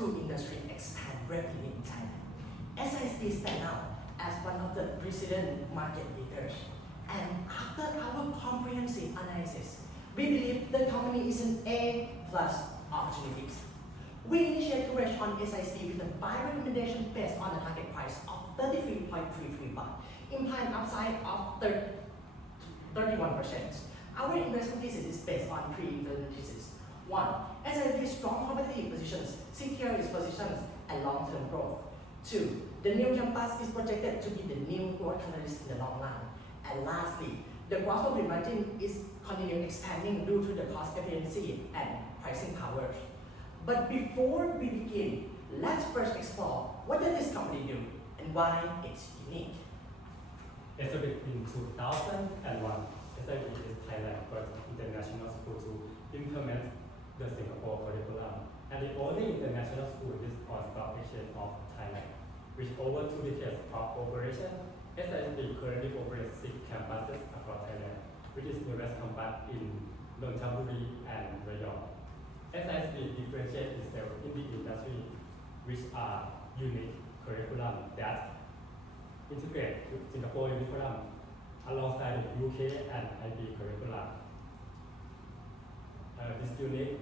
school industry expands rapidly in Thailand. SISD stands out as one of the resident market leaders. And after our comprehensive analysis, we believe the company is an A+ opportunities. We initiate coverage on SISD with a buy recommendation based on a target price of 33.33 baht, implying an upside of 31%. Our investment thesis is based on three investment theses. One, SISD's strong competitive positions secure its positions and long-term growth. Two, the new campus is projected to be the new growth catalyst in the long run. And lastly, the gross profit margin is continuing expanding due to the cost efficiency and pricing power. But before we begin, let's first explore what does this company do and why it's unique. Established in 2001, SIB is Thailand's first international school to implement the Singapore curriculum, and the only international school listed on Stock Exchange of Thailand. With over 2 decades of operation, SIB currently operates 6 campuses across Thailand, which is newest campus in Nonthaburi and Rayong. SIB differentiates itself in the industry with a unique curriculum that integrates Singapore curriculum alongside the UK and IB curriculum. This unique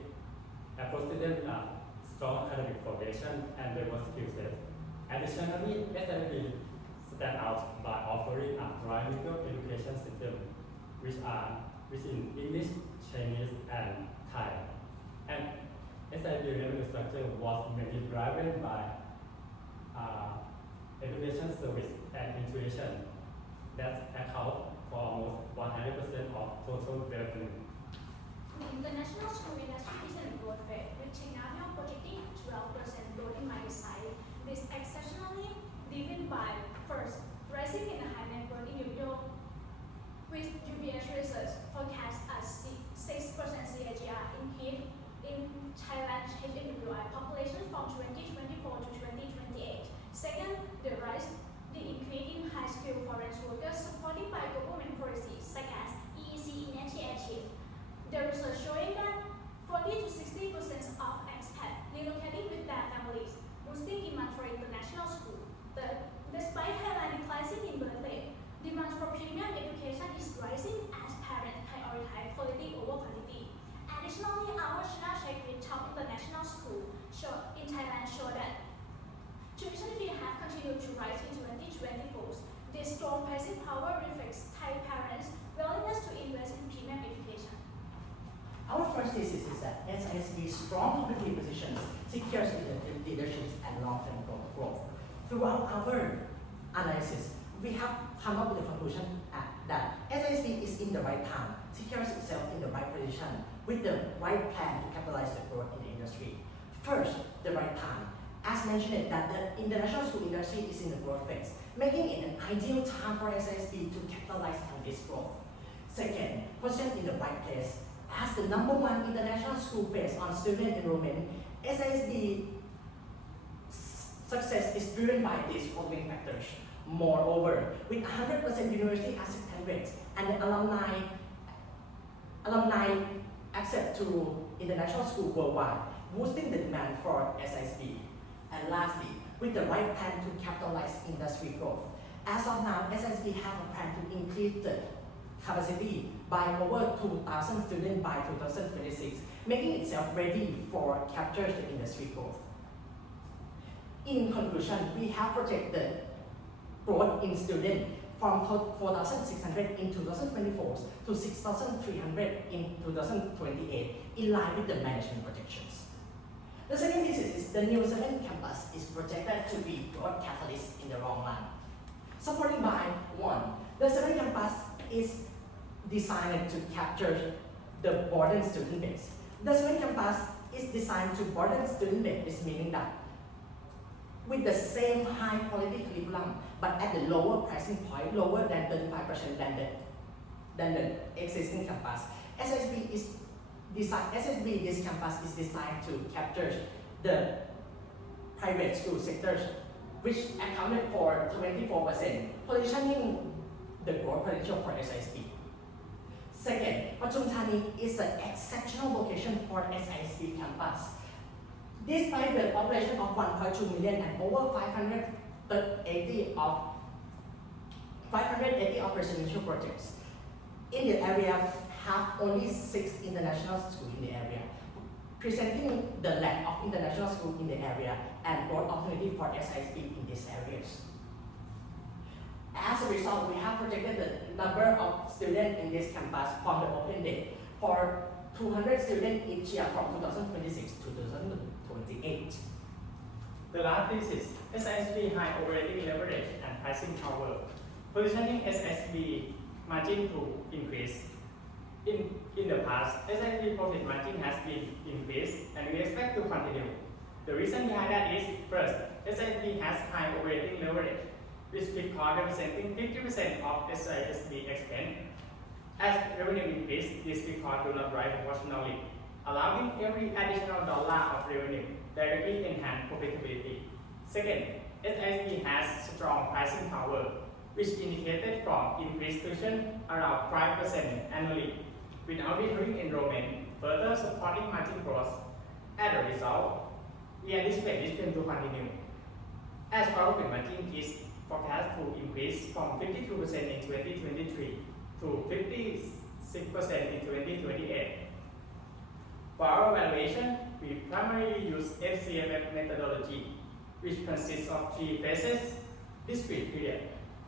approach students a strong academic foundation and diverse skill set. Additionally, SIB stands out by offering a trilingual education system which in English, Chinese, and Thai. And SIB revenue structure was mainly driven by education service and intuition that account for almost 100% of total revenue. The international school industry is in a growth phase, with China projecting 12% growth in my side. This is exceptionally driven by, first, rising in the high net worth individual, with UBS research forecast a 6% CAGR increase in Thailand's HNWI population from 2024 to 2028. Second, the increase in high-skilled foreign workers supported by government policies such as EEC initiative. The research showing that 40 to 60% of expats relocating with their families, boosting demand for international school. Third, despite Thailand declining in birth rate, demand for premium education is rising as parents prioritize quality over quantity. Additionally, our China check with top international schools in Thailand show that tuition fees have continued to rise in 2024. This strong pricing power reflects Thai parents' willingness to invest in premium education. Our first thesis is that SISB's strong competitive positions secures leadership and long-term growth. Throughout our analysis, we have come up with the conclusion that SISB is in the right time, secures itself in the right position, with the right plan to capitalize the growth in the industry. First, the right time. As mentioned, that the international school industry is in the growth phase, making it an ideal time for SISB to capitalize on this growth. Second, position in the right place. As the #1 international school based on student enrollment, SISB success is driven by these following factors. Moreover, with 100% university acceptance rates and the alumni accept to international school worldwide, boosting the demand for SISB. And lastly, with the right plan to capitalize industry growth. As of now, SISB have a plan to increase the capacity by over 2,000 students by 2026, making itself ready for capture the industry growth. In conclusion, we have projected growth in students from 4,600 in 2024 to 6,300 in 2028, in line with the management projections. The second thesis is the new 7th campus is projected to be growth catalyst in the long run. Supported by one, the 7th campus is designed to capture the broadened student base. The 7th campus is designed to broaden student base, meaning that with the same high quality curriculum, but at the lower pricing point, lower than 35% than the existing campus. This campus is designed to capture the private school sectors, which accounted for 24%, positioning the growth potential for SISB. Second, Pathum Thani is an exceptional location for SISB campus. Despite the population of 1.2 million and over 580 of residential projects in the area have only 6 international schools in the area, presenting the lack of international schools in the area and growth opportunity for SISB in these areas. As a result, we have projected the number of students in this campus from the open day for 200 students each year from 2026 to 2028. The last thesis, SISB high operating leverage and pricing power, positioning SISB margin to increase. In the past, SISB profit margin has been increased and we expect to continue. The reason behind that is, first, SISB has high operating leverage, with fixed cost representing 50% of SISB expense. As revenue increase, this fixed cost do not rise proportionally, allowing every additional dollar of revenue directly enhance profitability. Second, SISB has strong pricing power, which indicated from increased tuition around 5% annually, without deterring enrollment, further supporting margin growth. As a result, we anticipate this trend to continue. As profit margin is forecast to increase from 52% in 2023 to 56% in 2028. For our evaluation, we primarily use FCMF methodology, which consists of 3 phases: discrete period,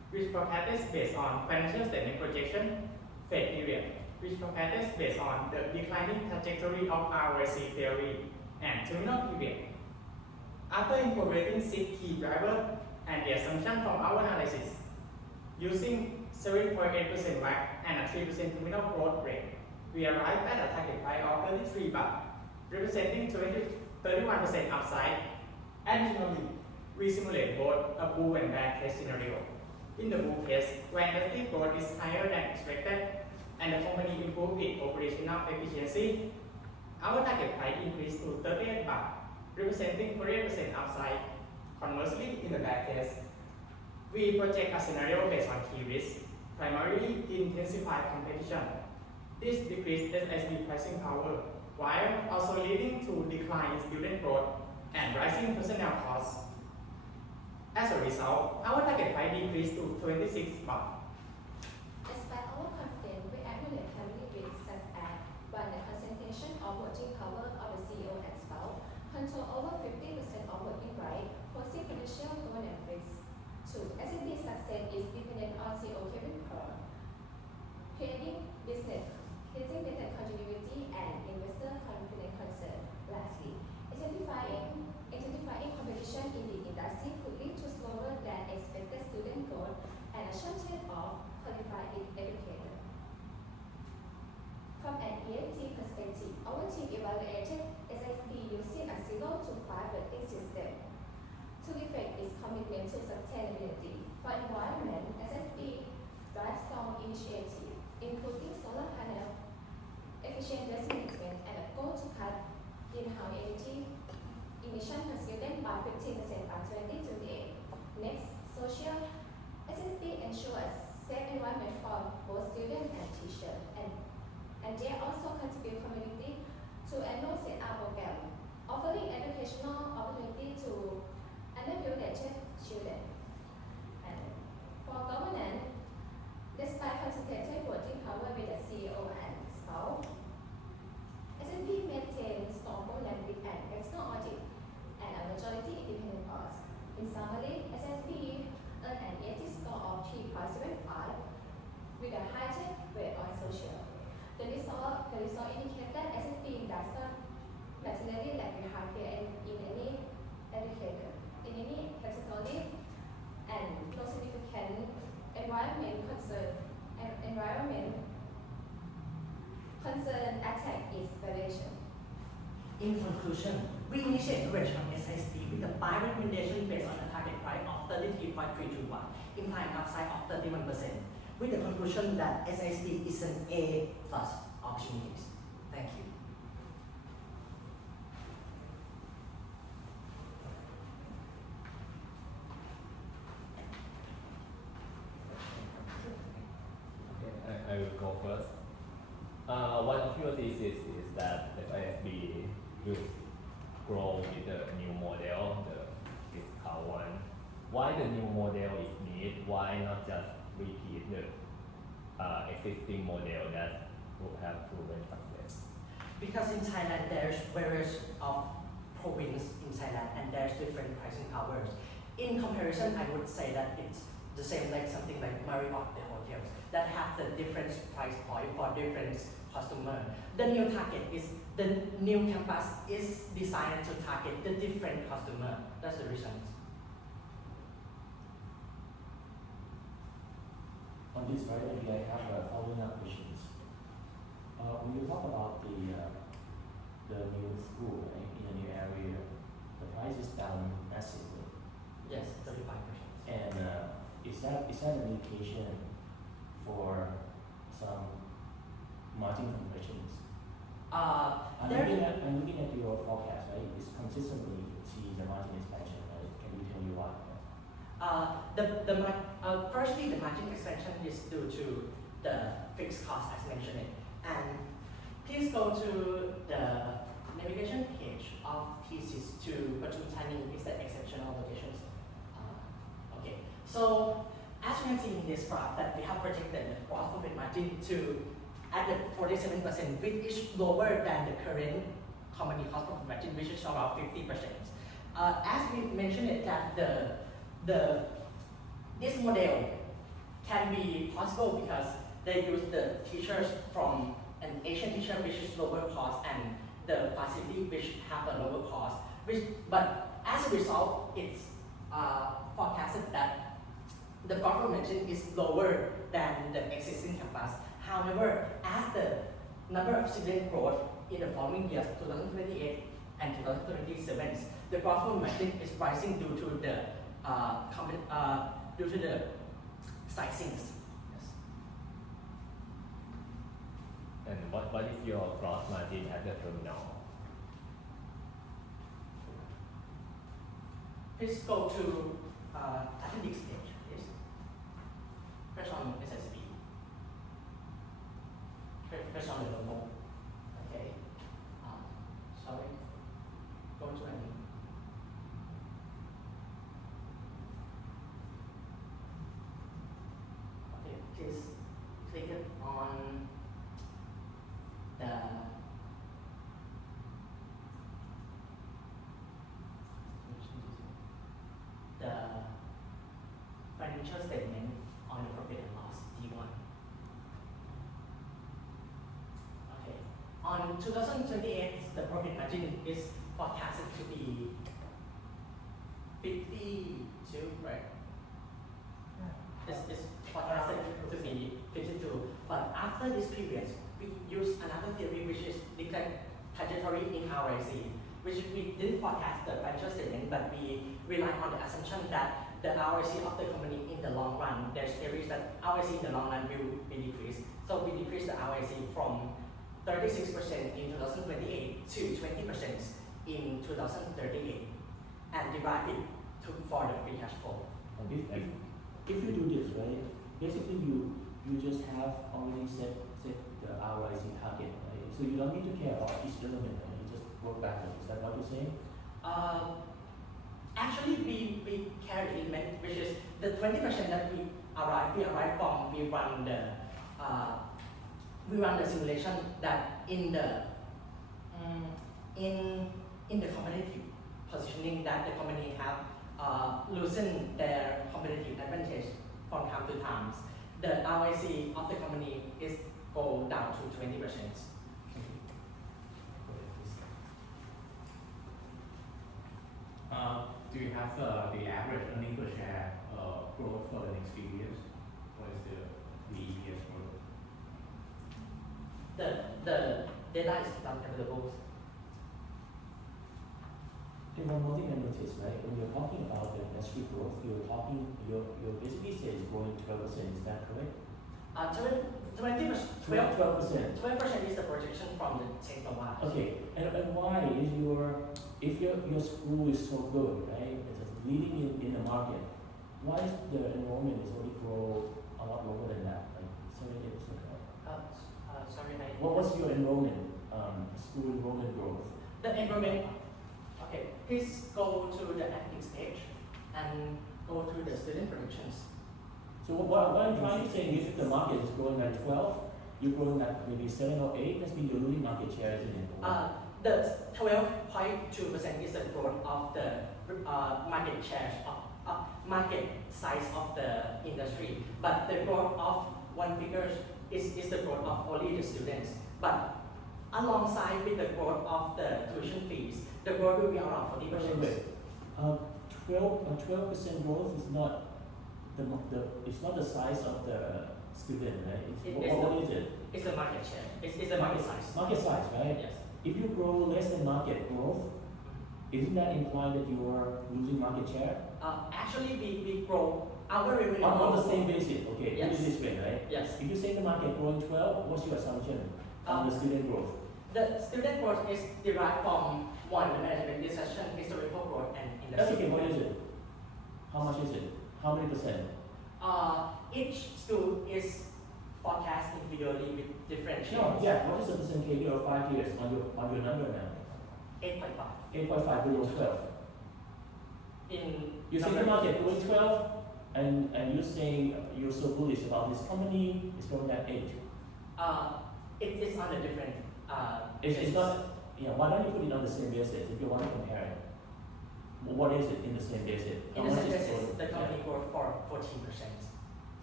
which forecasts based on financial statement projection; phase period, which forecasts based on the declining trajectory of ROIC theory; and terminal period. After incorporating 6 key drivers and the assumption from our analysis, using 7.8% WACC and a 3% terminal growth rate, we arrived at a target price of 33 baht, representing 31% upside. Additionally, we simulate both a bull and bear case scenario. In the bull case, where industry growth is higher than expected and the company improved its operational efficiency, our target price increased to 38 baht, representing 48% upside. Conversely, in the bear case, we project a scenario based on key risks, primarily intensified competition. This decreased SISB pricing power, while also leading to decline in student growth and rising personnel costs. As a result, our target price decreased to 26 baht. Despite our confidence, we acknowledge heavily risks such as 1. The concentration of voting power of the CEO and spouse, control over 50% of voting rights, posing potential governance risks. 2. SIB success is dependent on CEO Kevin Kerr, creating business continuity and investor confidence concern. Lastly, identifying competition in the industry could lead to slower than expected student growth and a shortage of qualified educators. From an ESG perspective, our team evaluated SISB using a 0 to 5 rating system to reflect its commitment to sustainability. For environment, SISB drives strong initiatives, including solar panel, efficient waste management, and a goal to cut greenhouse energy emission per student by 15% by 2028. Next, social. SISB ensures safe environment for both students and teachers, and they also contribute community to annual set-up program, offering educational opportunity to underprivileged children. And for governance, despite concentrated voting power with the CEO and spouse, SISB maintains strong governance with an external audit and a majority independent board. In summary, SISB earned an ESG score of 3.75 with a high rate on social. The result indicates that SISB does not materially lag behind peer in any educator, in any category, and no significant environment concern attack its valuation. In conclusion, we initiate coverage on SISB with a buy recommendation based on a target price of 33.32 baht, implying upside of 31%, with the conclusion that SISB is an A+ opportunities. Thank you. I will go first. One of your thesis is that FISB will grow with why not just repeat the existing model that would have proven success? Because in Thailand there's various of province in Thailand and there's different pricing powers. In comparison, I would say that it's the same like something like Marriott, the hotels that have the different price point for different customer. The new target is the new campus is designed to target the different customer. That's the reason. On this, right, maybe I have following up questions. When you talk about the new school, right, in a new area, the price is down massively. Yes, 35%. And is that an indication for some margin compressions? I'm looking at your forecast, right? It's consistently see the margin expansion, right? Can you tell me why? Firstly, the margin expansion is due to the fixed cost as mentioned. And please go to the navigation page of thesis to Patum Thani is the exceptional locations. Okay, so as you can see in this graph that we have projected the gross profit margin to at the 47%, which is lower than the current company cost profit margin, which is around 50%. As we mentioned it that this model can be possible because they use the teachers from an Asian teacher which is lower cost and the facility which have a lower cost. But as a result, it's forecasted that the profit margin is lower than the existing campus. However, as the number of student growth in the following years, 2028 and 2027, the profit margin is rising due to the sizings. Yes. And what is your gross margin at the terminal? Please go to appendix page, please. Press on SSB. Press on the logo. Okay. Sorry. Go to any. Okay, please click it on the financial statement on the profit and loss, D1. Okay. On 2028, the profit margin is forecasted to be 52, right? It's forecasted to be 52. But after this period, we use another theory which is declared trajectory in RIC, which we didn't forecast the financial statement, but we rely on the assumption that the ROIC of the company in the long run, there's theories that ROIC in the long run will be decreased. So we decrease the ROIC from 36% in 2028 to 20% in 2038 and derive it for the free cash flow. If you do this, right, basically you just have already set the ROIC target, right? So you don't need to care about each element, right? You just work backwards. Is that what you're saying? Actually, we carry the element, which is the 20% that we arrive from. We run the simulation that in the competitive positioning that the company have loosened their competitive advantage from time to time. The ROIC of the company is go down to 20%. Do you have the average earning per share growth for the next few years? What is the EPS growth? The data is not available. And one more thing I noticed, right? When you're talking about the industry growth, you're basically saying it's growing 12%. Is that correct? 12% is the projection from the Technova. Okay, and why is if your school is so good, right? It's leading in the market. Why is the enrollment is only grow a lot lower than that, like 78%? Sorry, What was your enrollment, school enrollment growth? The enrollment. Okay, please go to the appendix page and go to the student projections. So what I'm trying to say is if the market is growing at 12, you're growing at maybe 7 or 8, that means you're losing market share, isn't it? The 12.2% is the growth of the market shares of market size of the industry, but the growth of one figure is the growth of only the students. But alongside with the growth of the tuition fees, the growth will be around 40%. Wait. 12% growth is not it's not the size of the student, right? What is it? It's the market share. It's the market size. Market size, right? Yes. If you grow less than market growth, isn't that imply that you are losing market share? Actually, we grow our revenue. On the same basis, okay, Yes. put it this way, right? Yes. If you say the market growing 12, what's your assumption on the student growth? The student growth is derived from one, the management discussion, historical growth, and That's industry. okay, what is it? How much is it? How many percent? Each school is forecast individually with different No, changes. yeah, what is the percent CAGR of 5 years on your number now? 8.5. 8.5 below 12. In You say the number- market growing 12, and you're saying you're so bullish about this company, it's growing at 8. It is on a different. It's basis. not, why don't you put it on the same basis if you want to compare it? What is it in the same basis? In How the much same is basis, growth? the company growth for 14%.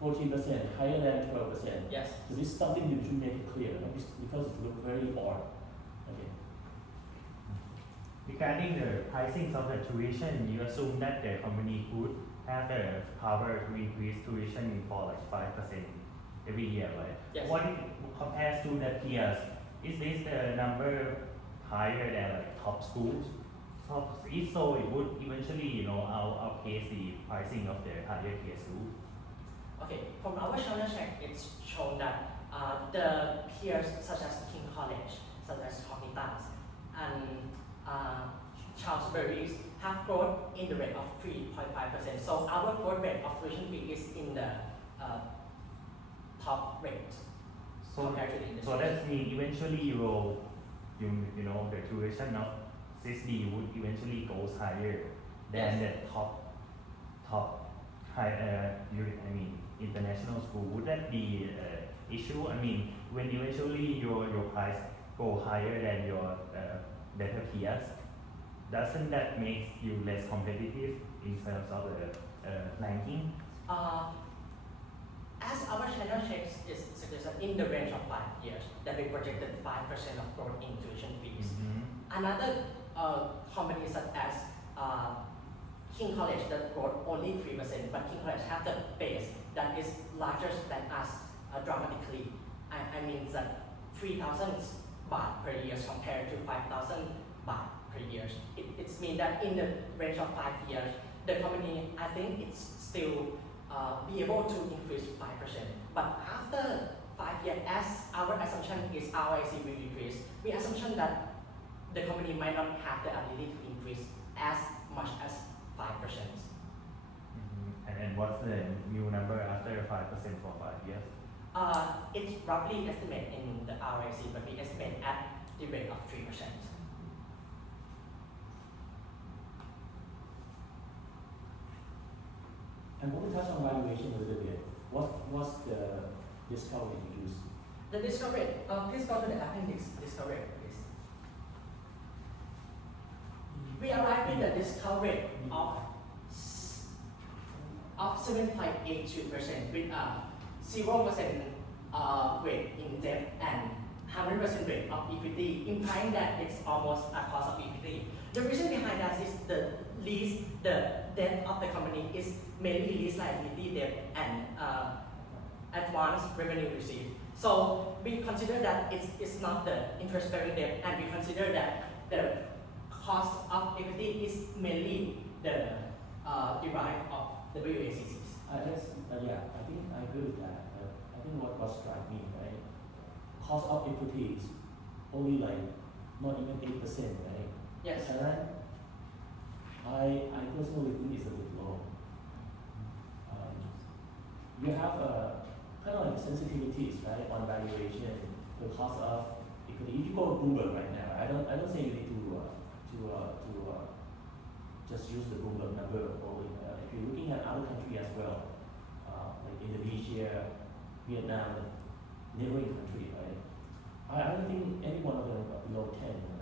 14%, higher than 12%. Yes. So this is something you should make it clear, because it looks very odd. Okay. Regarding the pricing of the tuition, you assume that the company could have the power to increase tuition for like 5% every year, right? Yes. What it compares to the peers, is this the number higher than like top schools? So if so, it would eventually, outpace the pricing of the higher tier schools. Okay, from our channel check, it's shown that the peers such as King College, such as Cognitas, and Charles Berry's have growth in the rate of 3.5%. So our growth rate of tuition fee is in the top rate So, compared to the industry. so that means eventually the tuition of CSB would eventually goes higher than the top high, international school. Would that be an issue? I mean, when eventually your price go higher than your better peers, doesn't that make you less competitive in terms of the ranking? As our channel checks is suggested in the range of 5 years, that we projected 5% of growth in tuition fees. Another company such as King College that growth only 3%, but King College have the base that is larger than us dramatically. I mean that 3,000 baht per year compared to 5,000 baht per year. It's mean that in the range of 5 years, the company, I think it's still be able to increase 5%. But after 5 years, as our assumption is ROIC will decrease, we assumption that the company might not have the ability to increase as much as 5%. And then what's the new number after 5% for 5 years? It's roughly estimated in the ROIC, but we estimate at the rate of 3%. And we'll touch on valuation a little bit. What's the discount that you use? The discount rate, please go to the appendix discount rate, please. We arrived at the discount rate of 7.82% with 0% rate in debt and 100% rate of equity, implying that it's almost a cost of equity. The reason behind that is the debt of the company is mainly lease liability debt and advance revenue received. So we consider that it's not the interest-bearing debt, and we consider that the cost of equity is mainly the derived of the WACCs. I think I agree with that. I think what struck me, right? Cost of equity is only like not even 8%, right? Yes. And I personally think it's a bit low. You have kind of like sensitivities, right, on valuation, the cost of equity. If you go to Bloomberg right now, I don't say you need to just use the Bloomberg number only. If you're looking at other countries as well, like Indonesia, Vietnam, neighboring country, right? I don't think any one of them are below 10,